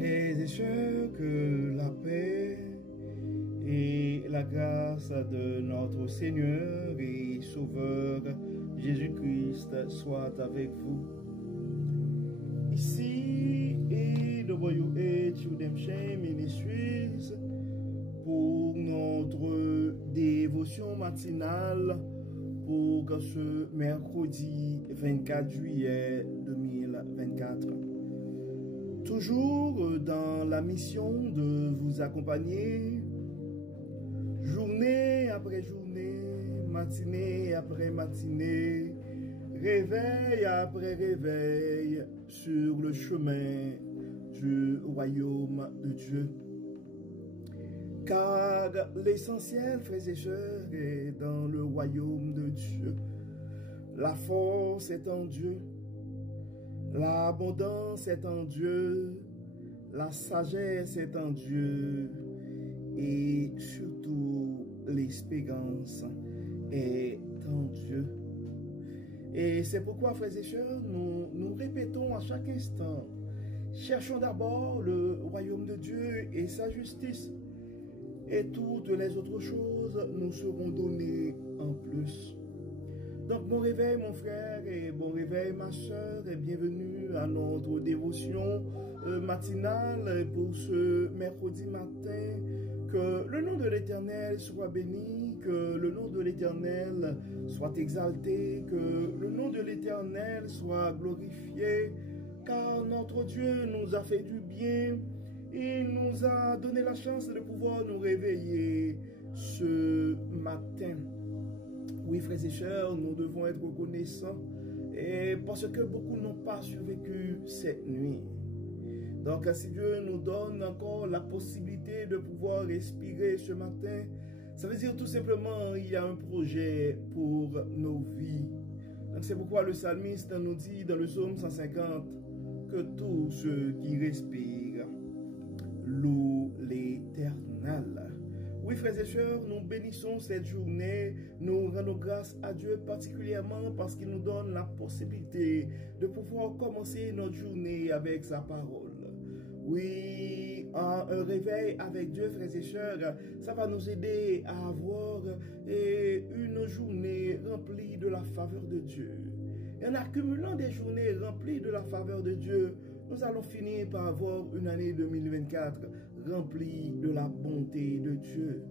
Frères et sœurs, que la paix et la grâce de notre Seigneur et Sauveur Jésus-Christ soient avec vous. Ici est WH Redemption Ministries pour notre dévotion matinale pour ce mercredi 24 juillet 2024. Toujours dans la mission de vous accompagner, journée après journée, matinée après matinée, réveil après réveil, sur le chemin du royaume de Dieu. Car l'essentiel, frères et sœurs, est dans le royaume de Dieu. La force est en Dieu. L'abondance est en Dieu, la sagesse est en Dieu et surtout l'espérance est en Dieu. Et c'est pourquoi, frères et sœurs, nous répétons à chaque instant, cherchons d'abord le royaume de Dieu et sa justice, et toutes les autres choses nous seront données en plus. Donc, bon réveil, mon frère, et bon réveil, ma soeur, et bienvenue à notre dévotion matinale pour ce mercredi matin. Que le nom de l'Éternel soit béni, que le nom de l'Éternel soit exalté, que le nom de l'Éternel soit glorifié, car notre Dieu nous a fait du bien. Il nous a donné la chance de pouvoir nous réveiller ce matin. Oui, frères et sœurs, nous devons être reconnaissants et parce que beaucoup n'ont pas survécu cette nuit. Donc, si Dieu nous donne encore la possibilité de pouvoir respirer ce matin, ça veut dire tout simplement qu'il y a un projet pour nos vies. Donc, c'est pourquoi le psalmiste nous dit dans le psaume 150 que tous ceux qui respirent louent l'Éternel. Oui, frères et sœurs, nous bénissons cette journée, nous rendons grâce à Dieu particulièrement parce qu'il nous donne la possibilité de pouvoir commencer notre journée avec sa parole. Oui, un réveil avec Dieu, frères et sœurs, ça va nous aider à avoir une journée remplie de la faveur de Dieu. Et en accumulant des journées remplies de la faveur de Dieu, nous allons finir par avoir une année 2024 remplie de la bonté de Dieu.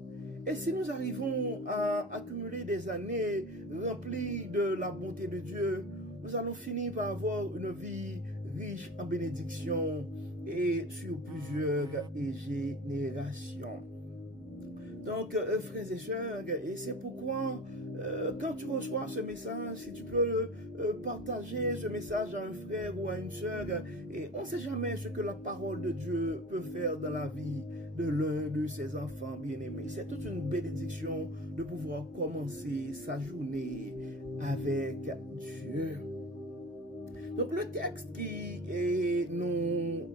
Et si nous arrivons à accumuler des années remplies de la bonté de Dieu, nous allons finir par avoir une vie riche en bénédictions et sur plusieurs générations. Donc, frères et sœurs, et c'est pourquoi quand tu reçois ce message, si tu peux partager ce message à un frère ou à une sœur, et on ne sait jamais ce que la parole de Dieu peut faire dans la vie de l'un de ses enfants bien-aimés. C'est toute une bénédiction de pouvoir commencer sa journée avec Dieu. Donc le texte qui nous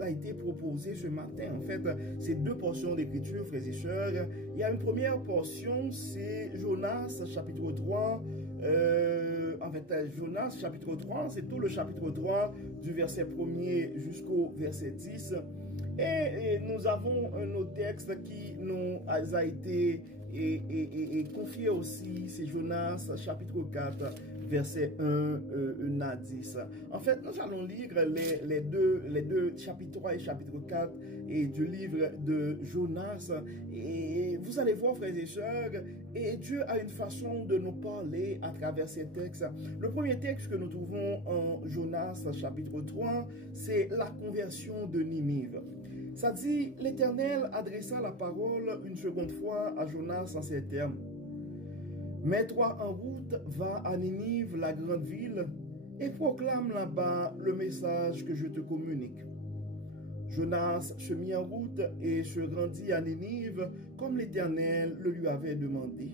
a été proposé ce matin, en fait, c'est deux portions d'écriture, frères et sœurs. Il y a une première portion, c'est Jonas chapitre 3. En fait, Jonas chapitre 3, c'est tout le chapitre 3 du verset 1er jusqu'au verset 10. Et nous avons un autre texte qui nous a été confié aussi, c'est Jonas chapitre 4, verset 1 à 10. En fait, nous allons lire les deux chapitre 3 et chapitre 4 et du livre de Jonas. Et vous allez voir, frères et sœurs, et Dieu a une façon de nous parler à travers ces textes. Le premier texte que nous trouvons en Jonas chapitre 3, c'est la conversion de Ninive. Ça dit, l'Éternel adressa la parole une seconde fois à Jonas en ces termes. Mets-toi en route, va à Ninive, la grande ville, et proclame là-bas le message que je te communique. Jonas se mit en route et se rendit à Ninive comme l'Éternel le lui avait demandé.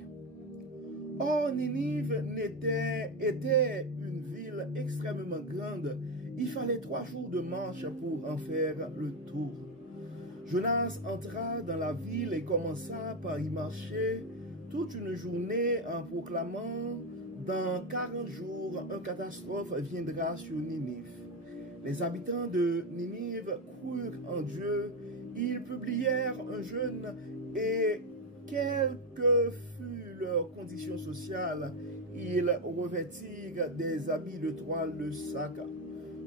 Or, Ninive était une ville extrêmement grande. Il fallait 3 jours de marche pour en faire le tour. Jonas entra dans la ville et commença par y marcher toute une journée en proclamant « Dans 40 jours, une catastrophe viendra sur Ninive. » Les habitants de Ninive crurent en Dieu, ils publièrent un jeûne et quelle que fût leur condition sociale, ils revêtirent des habits de toile de sac.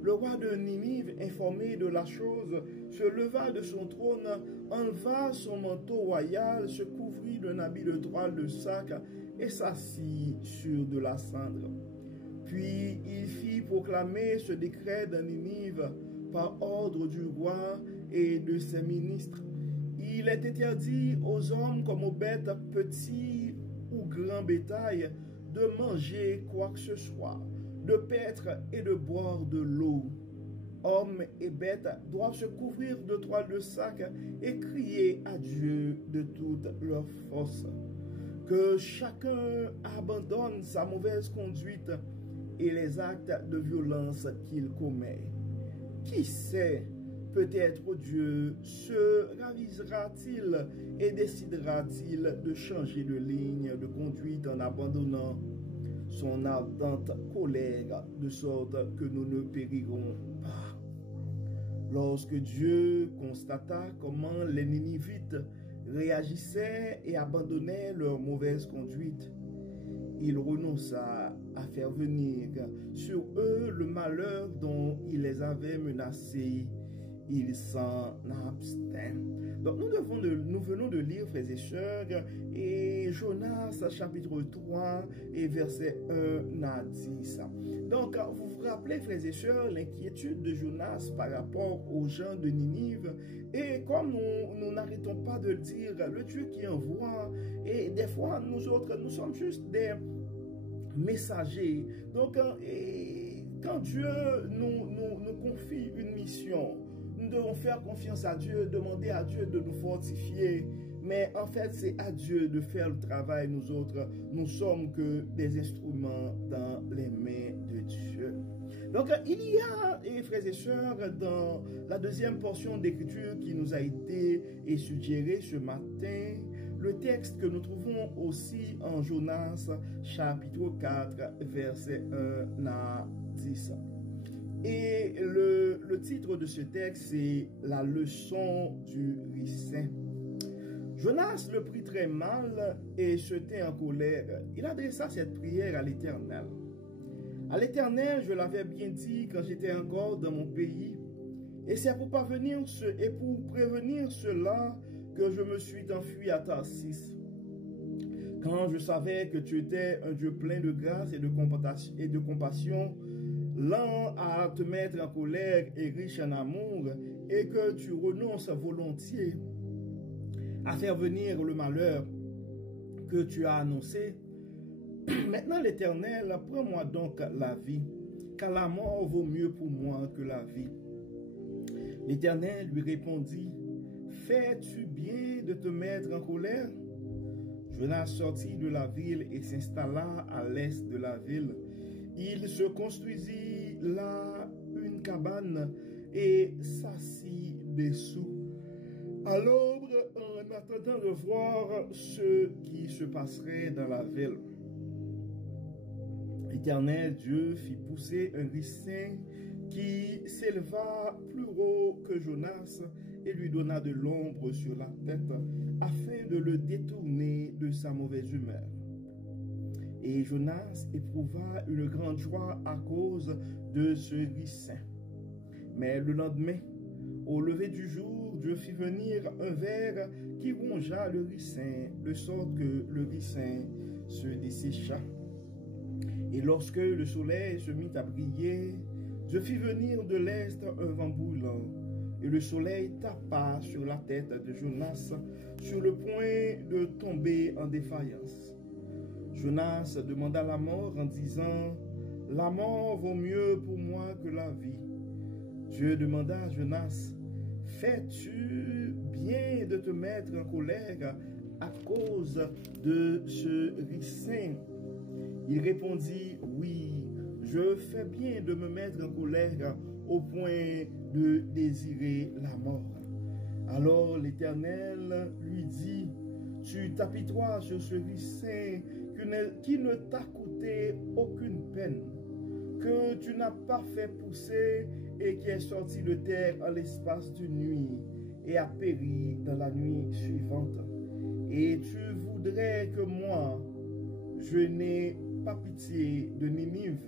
Le roi de Ninive, informé de la chose, se leva de son trône, enleva son manteau royal, se couvrit d'un habit de toile de sac et s'assit sur de la cendre. Puis il fit proclamer ce décret de Ninive par ordre du roi et de ses ministres. Il est interdit aux hommes comme aux bêtes, petits ou grands bétail, de manger quoi que ce soit, de paître et de boire de l'eau. Hommes et bêtes doivent se couvrir de toile de sac et crier à Dieu de toute leur force. Que chacun abandonne sa mauvaise conduite et les actes de violence qu'il commet. Qui sait, peut-être Dieu se ravisera-t-il et décidera-t-il de changer de ligne de conduite en abandonnant son ardente colère, de sorte que nous ne périrons pas. Lorsque Dieu constata comment les Ninivites réagissaient et abandonnaient leur mauvaise conduite, il renonça à faire venir sur eux le malheur dont il les avait menacés. Il s'en abstint. Donc nous venons de lire, frères et sœurs, et Jonas chapitre 3 et verset 1 à 10. Donc vous vous rappelez, frères et sœurs, l'inquiétude de Jonas par rapport aux gens de Ninive, et comme nous n'arrêtons pas de le dire, le Dieu qui envoie, et des fois nous autres, nous sommes juste des messagers. Donc quand Dieu nous confie une mission, nous devons faire confiance à Dieu, demander à Dieu de nous fortifier. Mais en fait, c'est à Dieu de faire le travail. Nous autres, nous sommes que des instruments dans les mains de Dieu. Donc, il y a, frères et sœurs, dans la deuxième portion d'écriture qui nous a été suggérée ce matin, le texte que nous trouvons aussi en Jonas, chapitre 4, verset 1 à 10. Et le titre de ce texte, c'est « La leçon du ricin ». Jonas le prit très mal et se tint en colère. Il adressa cette prière à l'Éternel. « À l'Éternel, je l'avais bien dit quand j'étais encore dans mon pays, et c'est pour prévenir cela que je me suis enfui à Tarsis. Quand je savais que tu étais un Dieu plein de grâce et de compassion, lent à te mettre en colère et riche en amour, et que tu renonces volontiers à faire venir le malheur que tu as annoncé. Maintenant, l'Éternel, prends-moi donc la vie, car la mort vaut mieux pour moi que la vie. » L'Éternel lui répondit, « Fais-tu bien de te mettre en colère? » Jonas sortit de la ville et s'installa à l'est de la ville. Il se construisit là une cabane et s'assit dessous à l'ombre en attendant de voir ce qui se passerait dans la ville. L'Éternel Dieu fit pousser un ricin qui s'éleva plus haut que Jonas et lui donna de l'ombre sur la tête afin de le détourner de sa mauvaise humeur. Et Jonas éprouva une grande joie à cause de ce ricin. Mais le lendemain, au lever du jour, Dieu fit venir un ver qui rongea le ricin, de sorte que le ricin se dessécha. Et lorsque le soleil se mit à briller, Dieu fit venir de l'est un vent brûlant, et le soleil tapa sur la tête de Jonas, sur le point de tomber en défaillance. Jonas demanda la mort en disant, « La mort vaut mieux pour moi que la vie. » Dieu demanda à Jonas, « Fais-tu bien de te mettre en colère à cause de ce ricin? » Il répondit, « Oui, je fais bien de me mettre en colère au point de désirer la mort. » Alors l'Éternel lui dit, « Tu t'apitoies sur ce ricin qui ne t'a coûté aucune peine, que tu n'as pas fait pousser et qui est sorti de terre en l'espace d'une nuit et a péri dans la nuit suivante. Et tu voudrais que moi, je n'ai pas pitié de Ninive,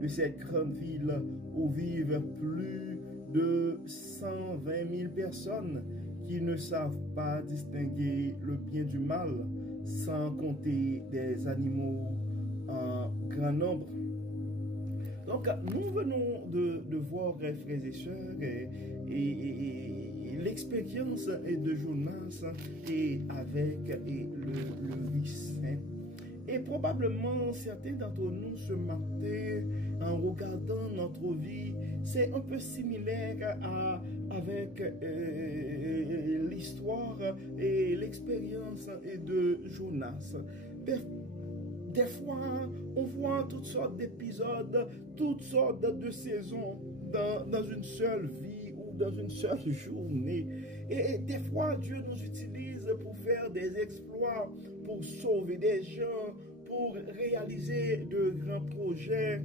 de cette grande ville où vivent plus de 120 000 personnes qui ne savent pas distinguer le bien du mal, sans compter des animaux en grand nombre. Donc, nous venons de voir, frères et sœurs, et l'expérience de Jonas et avec le vice. Et probablement, certains d'entre nous ce matin, en regardant notre vie, c'est un peu similaire avec l'histoire et l'expérience de Jonas. Des fois, on voit toutes sortes d'épisodes, toutes sortes de saisons dans une seule vie ou dans une seule journée. Et des fois, Dieu nous utilise pour faire des exploits, pour sauver des gens, pour réaliser de grands projets.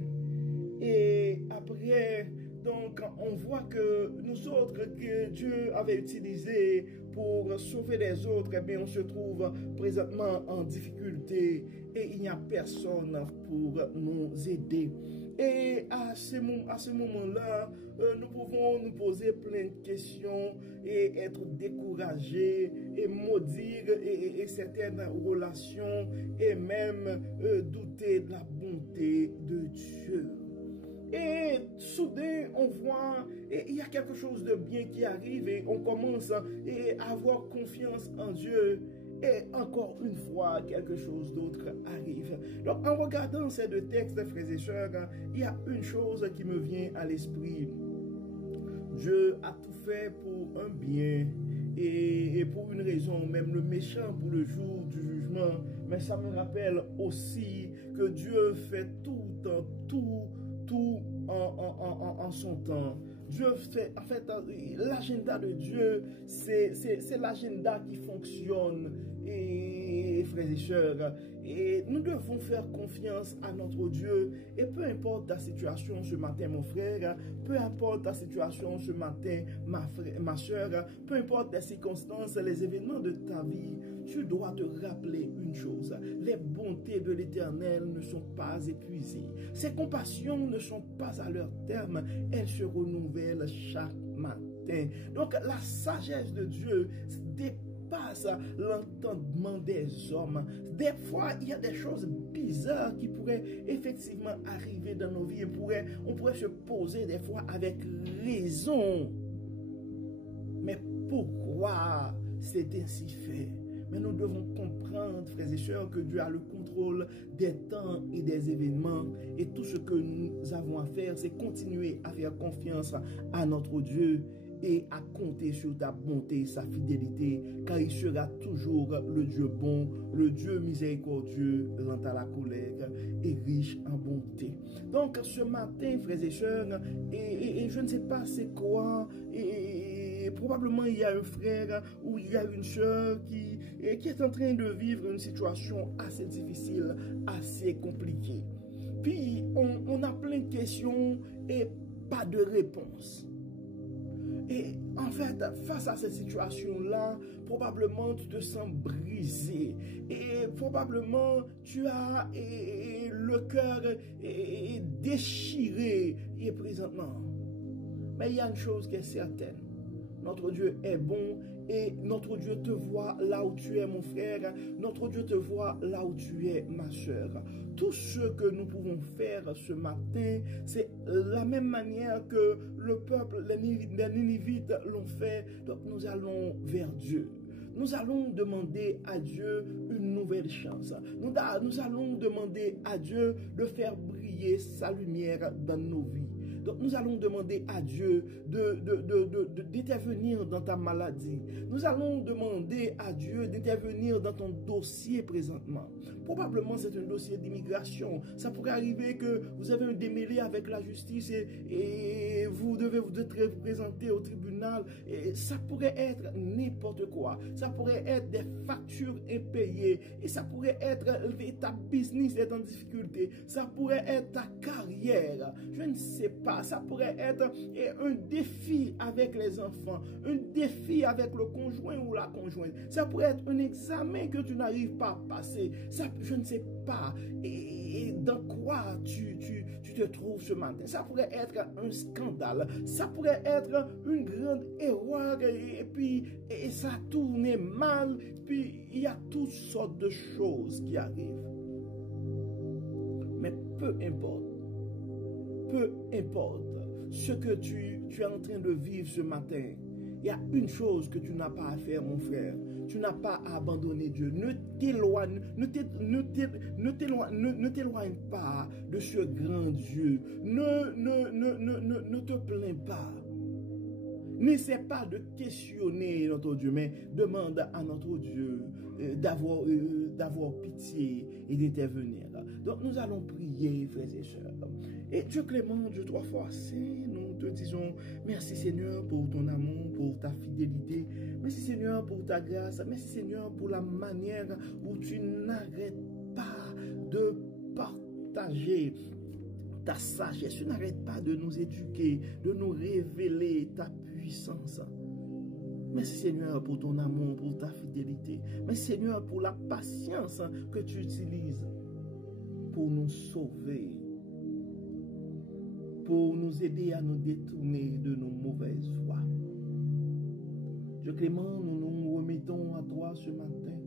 Et après, donc, on voit que nous autres, que Dieu avait utilisés pour sauver les autres, eh bien, on se trouve présentement en difficulté et il n'y a personne pour nous aider. Et à ce moment-là, nous pouvons nous poser plein de questions et être découragés et maudire et certaines relations et même douter de la bonté de Dieu. Et soudain, on voit, et il y a quelque chose de bien qui arrive et on commence à avoir confiance en Dieu. Et encore une fois, quelque chose d'autre arrive. Donc, en regardant ces deux textes, frères et sœurs, il y a une chose qui me vient à l'esprit. Dieu a tout fait pour un bien et pour une raison, même le méchant pour le jour du jugement. Mais ça me rappelle aussi que Dieu fait tout en son temps. Dieu fait, en fait, l'agenda de Dieu, c'est l'agenda qui fonctionne, et frères et sœurs, et nous devons faire confiance à notre Dieu, et peu importe ta situation ce matin, mon frère, peu importe ta situation ce matin, ma sœur, peu importe les circonstances, les événements de ta vie, tu dois te rappeler une chose: les bontés de l'Éternel ne sont pas épuisées, ses compassions ne sont pas à leur terme, elles se renouvellent chaque matin. Donc la sagesse de Dieu dépasse l'entendement des hommes. Des fois, il y a des choses bizarres qui pourraient effectivement arriver dans nos vies. On pourrait se poser des fois avec raison. Mais pourquoi c'est ainsi fait? Mais nous devons comprendre, frères et sœurs, que Dieu a le contrôle des temps et des événements. Et tout ce que nous avons à faire, c'est continuer à faire confiance à notre Dieu et à compter sur ta bonté et sa fidélité, car il sera toujours le Dieu bon, le Dieu miséricordieux, lent à la colère et riche en bonté. Donc ce matin, frères et sœurs, et je ne sais pas c'est quoi, et probablement il y a un frère ou il y a une sœur qui est en train de vivre une situation assez difficile, assez compliquée. Puis on a plein de questions et pas de réponse. Et en fait, face à cette situation-là, probablement tu te sens brisé. Et probablement tu as le cœur déchiré et présentement. Mais il y a une chose qui est certaine. Notre Dieu est bon et notre Dieu te voit là où tu es, mon frère. Notre Dieu te voit là où tu es, ma soeur. Tout ce que nous pouvons faire ce matin, c'est la même manière que le peuple, les Ninivites l'ont fait. Donc nous allons vers Dieu. Nous allons demander à Dieu une nouvelle chance. Nous allons demander à Dieu de faire briller sa lumière dans nos vies. Donc nous allons demander à Dieu d'intervenir dans ta maladie. Nous allons demander à Dieu d'intervenir dans ton dossier présentement. Probablement c'est un dossier d'immigration. Ça pourrait arriver que vous avez un démêlé avec la justice et vous devez vous présenter au tribunal. Et ça pourrait être n'importe quoi. Ça pourrait être des factures impayées. Et ça pourrait être ta business est en difficulté. Ça pourrait être ta carrière. Je ne sais pas pas. Ça pourrait être un défi avec les enfants, un défi avec le conjoint ou la conjointe. Ça pourrait être un examen que tu n'arrives pas à passer. Ça, je ne sais pas. Et dans quoi tu te trouves ce matin. Ça pourrait être un scandale. Ça pourrait être une grande erreur et puis ça a tourné mal. Puis il y a toutes sortes de choses qui arrivent. Mais peu importe ce que tu es en train de vivre ce matin, il y a une chose que tu n'as pas à faire, mon frère. Tu n'as pas à abandonner Dieu. Ne t'éloigne pas de ce grand Dieu. Ne te plains pas. N'essaie pas de questionner notre Dieu, mais demande à notre Dieu d'avoir pitié et d'intervenir. Donc nous allons prier, frères et sœurs. Et Dieu clément, Dieu trois fois saint, nous te disons merci Seigneur pour ton amour, pour ta fidélité. Merci Seigneur pour ta grâce. Merci Seigneur pour la manière où tu n'arrêtes pas de partager ta sagesse. Tu n'arrêtes pas de nous éduquer, de nous révéler ta puissance. Merci Seigneur pour ton amour, pour ta fidélité. Merci Seigneur pour la patience que tu utilises pour nous sauver, pour nous aider à nous détourner de nos mauvaises voies. Dieu clément, nous nous remettons à toi ce matin.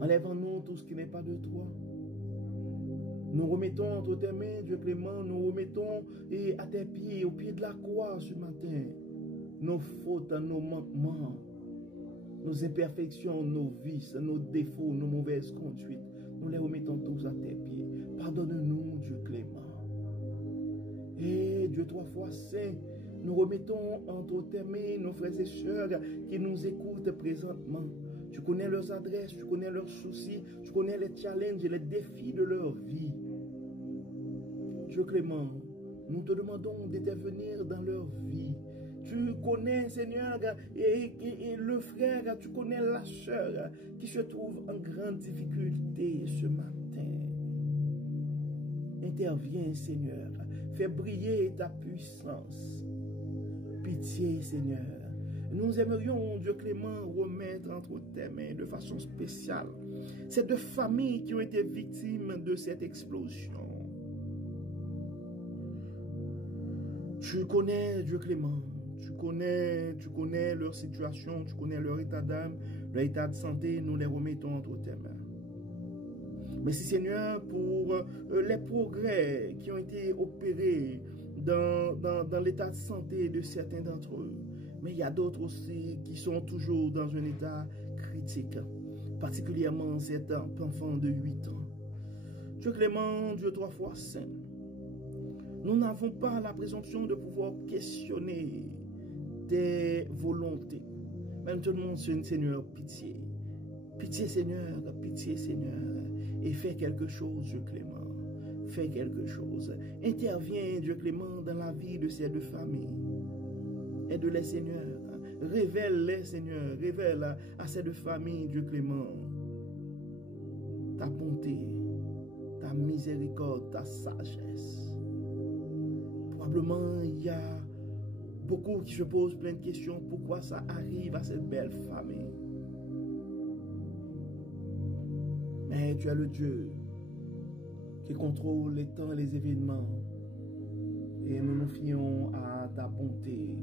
Enlève-nous tout ce qui n'est pas de toi. Nous remettons entre tes mains, Dieu clément, nous remettons à tes pieds, au pied de la croix ce matin. Nos fautes, nos manquements, nos imperfections, nos vices, nos défauts, nos mauvaises conduites. Nous les remettons tous à tes pieds. Pardonne-nous, Dieu clément. Et Dieu trois fois saint, nous remettons entre tes mains nos frères et sœurs qui nous écoutent présentement. Tu connais leurs adresses, tu connais leurs soucis, tu connais les challenges et les défis de leur vie. Dieu clément, nous te demandons d'intervenir dans leur vie. Tu connais, Seigneur, et le frère, tu connais la sœur qui se trouve en grande difficulté ce matin. Interviens, Seigneur. Fais briller ta puissance. Pitié, Seigneur. Nous aimerions, Dieu clément, remettre entre tes mains de façon spéciale ces deux familles qui ont été victimes de cette explosion. Tu connais, Dieu clément, tu connais leur situation, tu connais leur état d'âme, leur état de santé, nous les remettons entre tes mains. Merci Seigneur pour les progrès qui ont été opérés dans l'état de santé de certains d'entre eux. Mais il y a d'autres aussi qui sont toujours dans un état critique, particulièrement cet enfant de 8 ans. Dieu clément, Dieu trois fois saint, nous n'avons pas la présomption de pouvoir questionner tes volontés. Mais nous te demandons, Seigneur, pitié. Pitié Seigneur, et fais quelque chose, Dieu clément. Fais quelque chose. Interviens, Dieu clément, dans la vie de ces deux familles. Aide-les, Seigneur. Révèle-les, Seigneur. Révèle à ces deux familles, Dieu clément, ta bonté, ta miséricorde, ta sagesse. Probablement, il y a beaucoup qui se posent plein de questions. Pourquoi ça arrive à cette belle famille? Mais tu es le Dieu qui contrôle les temps et les événements. Et nous nous fions à ta bonté,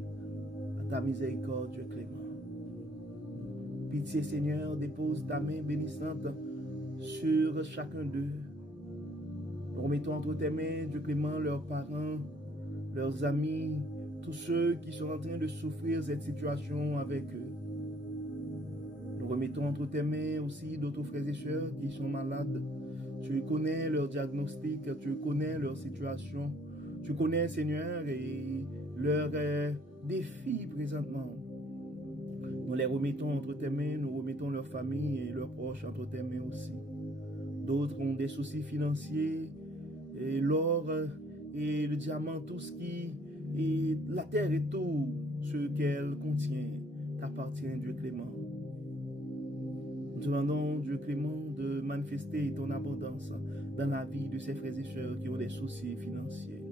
à ta miséricorde, Dieu clément. Pitié, Seigneur, dépose ta main bénissante sur chacun d'eux. Nous remettons entre tes mains, Dieu clément, leurs parents, leurs amis, tous ceux qui sont en train de souffrir cette situation avec eux. Nous remettons entre tes mains aussi d'autres frères et sœurs qui sont malades. Tu connais leur diagnostic, tu connais leur situation. Tu connais, Seigneur, et leurs défis présentement. Nous les remettons entre tes mains, nous remettons leurs familles et leurs proches entre tes mains aussi. D'autres ont des soucis financiers, et l'or et le diamant, tout ce qui... Et la terre et tout ce qu'elle contient t'appartient, Dieu clément. Nous demandons, Dieu clément, de manifester ton abondance dans la vie de ces frères et sœurs qui ont des soucis financiers.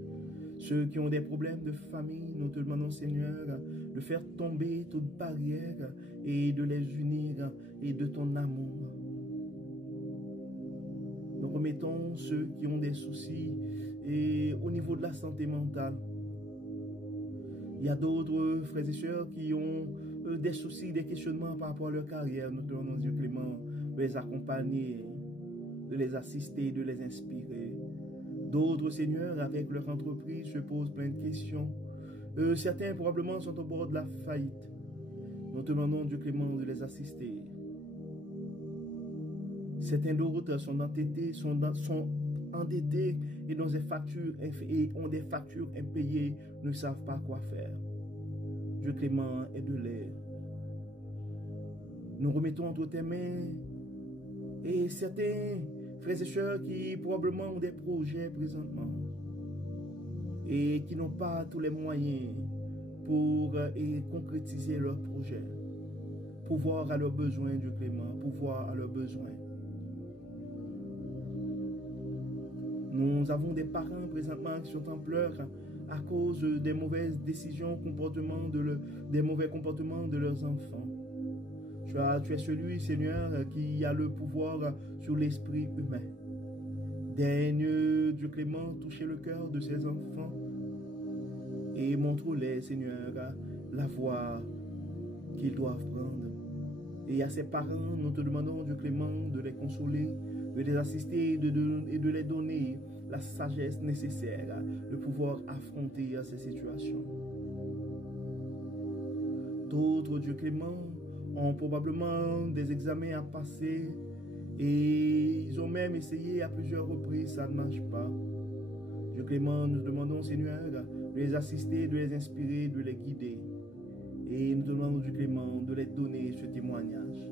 Ceux qui ont des problèmes de famille, nous te demandons, Seigneur, de faire tomber toute barrière et de les unir et de ton amour. Nous remettons ceux qui ont des soucis et au niveau de la santé mentale. Il y a d'autres frères et sœurs qui ont des soucis, des questionnements par rapport à leur carrière. Nous te demandons, Dieu clément, de les accompagner, de les assister, de les inspirer. D'autres, Seigneur, avec leur entreprise, se posent plein de questions. Certains, probablement, sont au bord de la faillite. Nous te demandons, Dieu clément, de les assister. Certains d'autres sont endettés, et ont des factures impayées, ne savent pas quoi faire. Dieu clément, aide-les. Nous remettons entre tes mains et certains frères et sœurs qui probablement ont des projets présentement et qui n'ont pas tous les moyens pour concrétiser leurs projets. Pouvoir à leurs besoins, Dieu clément, pouvoir à leurs besoins. Nous avons des parents présentement qui sont en pleurs à cause des mauvaises décisions, des mauvais comportements de leurs enfants. Tu es celui, Seigneur, qui a le pouvoir sur l'esprit humain. Daigne, Dieu clément, toucher le cœur de ces enfants et montre-les, Seigneur, la voie qu'ils doivent prendre. Et à ces parents, nous te demandons, Dieu clément, de les consoler, de les assister et de les donner la sagesse nécessaire de pouvoir affronter ces situations. D'autres, Dieu clément, ont probablement des examens à passer et ils ont même essayé à plusieurs reprises, ça ne marche pas. Dieu clément, nous demandons, Seigneur, de les assister, de les inspirer, de les guider. Et nous demandons, Dieu clément, de les donner ce témoignage.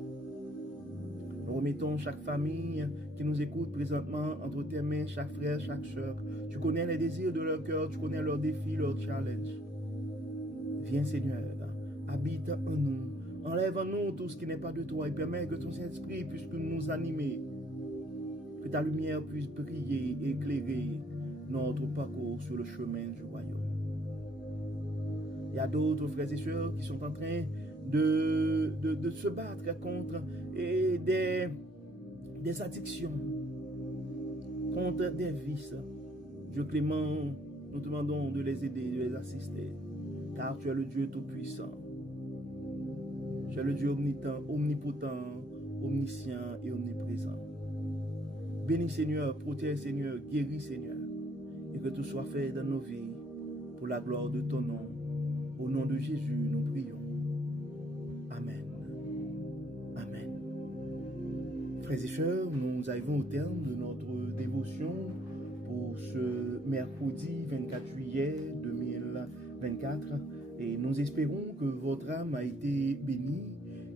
Nous remettons chaque famille qui nous écoute présentement entre tes mains, chaque frère, chaque soeur. Tu connais les désirs de leur cœur, tu connais leurs défis, leurs challenges. Viens, Seigneur, habite en nous. Enlève en nous tout ce qui n'est pas de toi et permets que ton Saint-Esprit puisse nous animer. Que ta lumière puisse briller et éclairer notre parcours sur le chemin du royaume. Il y a d'autres frères et sœurs qui sont en train de se battre contre des addictions, contre des vices. Dieu clément, nous te demandons de les aider, de les assister, car tu es le Dieu tout-puissant. Tu es le Dieu omnipotent, omniscient et omniprésent. Bénis Seigneur, protège Seigneur, guéris Seigneur, et que tout soit fait dans nos vies pour la gloire de ton nom. Au nom de Jésus, nous prions. Amen. Amen. Frères et sœurs, nous arrivons au terme de notre dévotion pour ce mercredi 24 juillet 2024 et nous espérons que votre âme a été bénie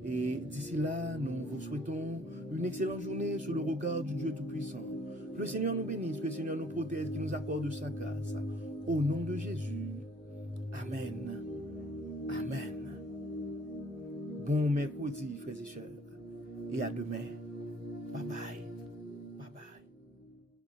et d'ici là, nous vous souhaitons une excellente journée sous le regard du Dieu Tout-Puissant. Que le Seigneur nous bénisse, que le Seigneur nous protège, qu'il nous accorde sa grâce. Au nom de Jésus. Amen. Amen. Bon mercredi, frères et sœurs. Et à demain. Bye bye.